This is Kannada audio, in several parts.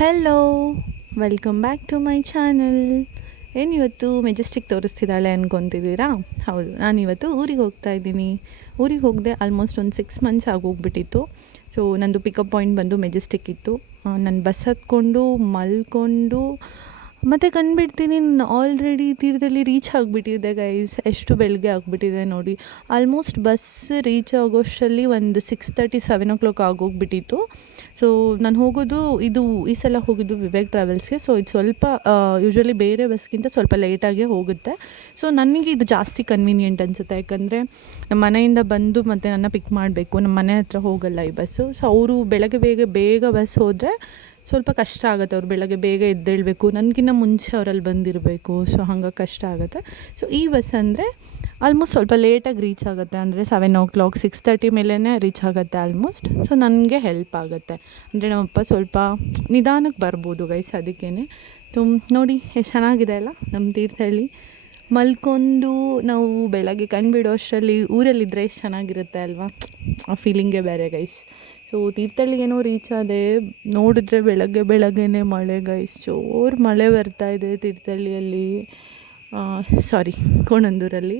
Hello, welcome back to my channel. ಏನಿವತ್ತು ಮೆಜೆಸ್ಟಿಕ್ ತೋರಿಸ್ತಿದ್ದಾಳೆ ಅಂದ್ಕೊತಿದ್ದೀರಾ? ಹೌದು, ನಾನಿವತ್ತು ಊರಿಗೆ ಹೋಗ್ತಾ ಇದ್ದೀನಿ. ಊರಿಗೆ ಹೋಗದೆ ಆಲ್ಮೋಸ್ಟ್ ಒಂದು 6 ಮಂತ್ಸ್ ಆಗೋಗ್ಬಿಟ್ಟಿತ್ತು. ಸೊ ನಂದು ಪಿಕಪ್ ಪಾಯಿಂಟ್ ಬಂದು ಮೆಜೆಸ್ಟಿಕ್ ಇತ್ತು. ನಾನು ಬಸ್ ಹತ್ಕೊಂಡು ಮಲ್ಕೊಂಡು ಮತ್ತು ಕಂಡುಬಿಡ್ತೀನಿ ಆಲ್ರೆಡಿ ತೀರದಲ್ಲಿ ರೀಚ್ ಆಗಿಬಿಟ್ಟಿದೆ ಗೈಸ್. ಎಷ್ಟು ಬೆಳಗ್ಗೆ ಆಗಿಬಿಟ್ಟಿದೆ ನೋಡಿ. ಆಲ್ಮೋಸ್ಟ್ ಬಸ್ ರೀಚ್ ಆಗೋಷ್ಟರಲ್ಲಿ ಒಂದು 6:30 7 o'clock ಆಗೋಗ್ಬಿಟ್ಟಿತ್ತು. ಸೊ ನಾನು ಹೋಗೋದು ಈ ಸಲ ಹೋಗಿದ್ದು ವಿವೇಕ್ ಟ್ರಾವೆಲ್ಸ್ಗೆ. ಸೊ ಇದು ಸ್ವಲ್ಪ ಯೂಶ್ವಲಿ ಬೇರೆ ಬಸ್ಗಿಂತ ಸ್ವಲ್ಪ ಲೇಟಾಗೇ ಹೋಗುತ್ತೆ. ಸೊ ನನಗೆ ಇದು ಜಾಸ್ತಿ ಕನ್ವೀನಿಯೆಂಟ್ ಅನಿಸುತ್ತೆ. ಯಾಕಂದರೆ ನಮ್ಮ ಮನೆಯಿಂದ ಬಂದು ಮತ್ತು ನನ್ನ ಪಿಕ್ ಮಾಡಬೇಕು. ನಮ್ಮ ಮನೆ ಹತ್ರ ಹೋಗಲ್ಲ ಈ ಬಸ್ಸು. ಸೊ ಅವರು ಬೆಳಗ್ಗೆ ಬೇಗ ಬಸ್ ಹೋದರೆ ಸ್ವಲ್ಪ ಕಷ್ಟ ಆಗುತ್ತೆ. ಅವ್ರು ಬೆಳಗ್ಗೆ ಬೇಗ ಎದ್ದೇಳಬೇಕು, ನನಗಿನ್ನ ಮುಂಚೆ ಅವರಲ್ಲಿ ಬಂದಿರಬೇಕು. ಸೊ ಹಂಗೆ ಕಷ್ಟ ಆಗುತ್ತೆ. ಸೊ ಈ ಬಸ್ ಅಂದರೆ ಆಲ್ಮೋಸ್ಟ್ ಸ್ವಲ್ಪ ಲೇಟಾಗಿ ರೀಚ್ ಆಗುತ್ತೆ. ಅಂದರೆ 7 o'clock 6:30 ಮೇಲೇ ರೀಚ್ ಆಗುತ್ತೆ ಆಲ್ಮೋಸ್ಟ್. ಸೊ ನನಗೆ ಹೆಲ್ಪ್ ಆಗುತ್ತೆ. ಅಂದರೆ ನಮ್ಮಪ್ಪ ಸ್ವಲ್ಪ ನಿಧಾನಕ್ಕೆ ಬರ್ಬೋದು ಗೈಸ್. ಅದಕ್ಕೇ ನೋಡಿ ಎಷ್ಟು ಚೆನ್ನಾಗಿದೆ ಅಲ್ಲ ನಮ್ಮ ತೀರ್ಥಹಳ್ಳಿ. ಮಲ್ಕೊಂಡು ನಾವು ಬೆಳಗ್ಗೆ ಕಣ್ಬಿಡೋ ಅಷ್ಟರಲ್ಲಿ ಊರಲ್ಲಿದ್ದರೆ ಎಷ್ಟು ಚೆನ್ನಾಗಿರುತ್ತೆ ಅಲ್ವಾ? ಆ ಫೀಲಿಂಗೇ ಬೇರೆ ಗೈಸ್. ಸೊ ತೀರ್ಥಹಳ್ಳಿಗೇನೋ ರೀಚ್ ಆದೆ, ನೋಡಿದ್ರೆ ಬೆಳಗ್ಗೆನೇ ಮಳೆ ಗೈಸ್. ಜೋರು ಮಳೆ ಬರ್ತಾಯಿದೆ ತೀರ್ಥಹಳ್ಳಿಯಲ್ಲಿ, ಸಾರಿ ಕೋಣಂದೂರಲ್ಲಿ.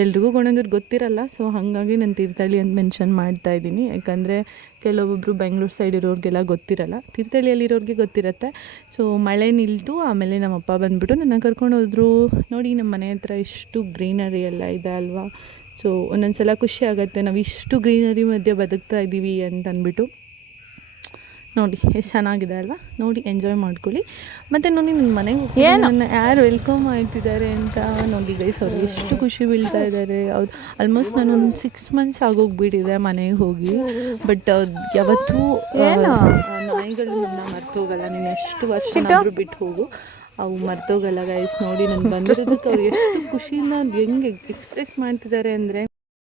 ಎಲ್ರಿಗೂ ಕೋಣಂದೂರು ಗೊತ್ತಿರಲ್ಲ. ಸೊ ಹಾಗಾಗಿ ನಾನು ತೀರ್ಥಹಳ್ಳಿ ಅಂತ ಮೆನ್ಷನ್ ಮಾಡ್ತಾಯಿದ್ದೀನಿ. ಯಾಕಂದರೆ ಕೆಲವೊಬ್ಬರು ಬೆಂಗಳೂರು ಸೈಡ್ ಇರೋರಿಗೆಲ್ಲ ಗೊತ್ತಿರಲ್ಲ, ತೀರ್ಥಹಳ್ಳಿಯಲ್ಲಿರೋರಿಗೆ ಗೊತ್ತಿರುತ್ತೆ. ಸೊ ಮಳೆ ನಿಲ್ತು, ಆಮೇಲೆ ನಮ್ಮಪ್ಪ ಬಂದುಬಿಟ್ಟು ನನ್ನ ಕರ್ಕೊಂಡು ಹೋದರು. ನೋಡಿ ನಮ್ಮ ಮನೆ ಹತ್ರ ಇಷ್ಟು ಗ್ರೀನರಿ ಎಲ್ಲ ಇದೆ ಅಲ್ವಾ? ಸೊ ಒಂದೊಂದು ಸಲ ಖುಷಿ ಆಗುತ್ತೆ, ನಾವು ಇಷ್ಟು ಗ್ರೀನರಿ ಮಧ್ಯೆ ಬದುಕ್ತಾ ಇದ್ದೀವಿ ಅಂತಂದ್ಬಿಟ್ಟು. ನೋಡಿ ಎಷ್ಟು ಚೆನ್ನಾಗಿದೆ ಅಲ್ವಾ? ನೋಡಿ ಎಂಜಾಯ್ ಮಾಡ್ಕೊಳ್ಳಿ. ಮತ್ತು ನೋಡಿ ನನ್ನ ಮನೆಗೆ ನನ್ನ ಯಾರು ವೆಲ್ಕಮ್ ಮಾಡ್ತಿದ್ದಾರೆ ಅಂತ ನೋಡಿ ಗೈಸ್. ಅವ್ರು ಎಷ್ಟು ಖುಷಿ ಬೀಳ್ತಾ ಇದ್ದಾರೆ. ಅವ್ರು ಆಲ್ಮೋಸ್ಟ್ ನಾನೊಂದು 6 months ಆಗೋಗ್ಬಿಟ್ಟಿದೆ ಮನೆಗೆ ಹೋಗಿ. ಬಟ್ ಯಾವತ್ತೂ ನಾಯಿಗಳು ನನ್ನ ಮರ್ತೋಗಲ್ಲ. ನೀನು ಎಷ್ಟು ವರ್ಷ ಬಿಟ್ಟು ಹೋಗು, ಅವು ಮರ್ತೋಗಲ್ಲ ಗೈಸ್. ನೋಡಿ ನಾನು ಬಂದಿರೋದಕ್ಕೆ ಅವ್ರು ಎಷ್ಟು ಖುಷಿನ ಹೆಂಗೆ ಎಕ್ಸ್ಪ್ರೆಸ್ ಮಾಡ್ತಿದ್ದಾರೆ ಅಂದರೆ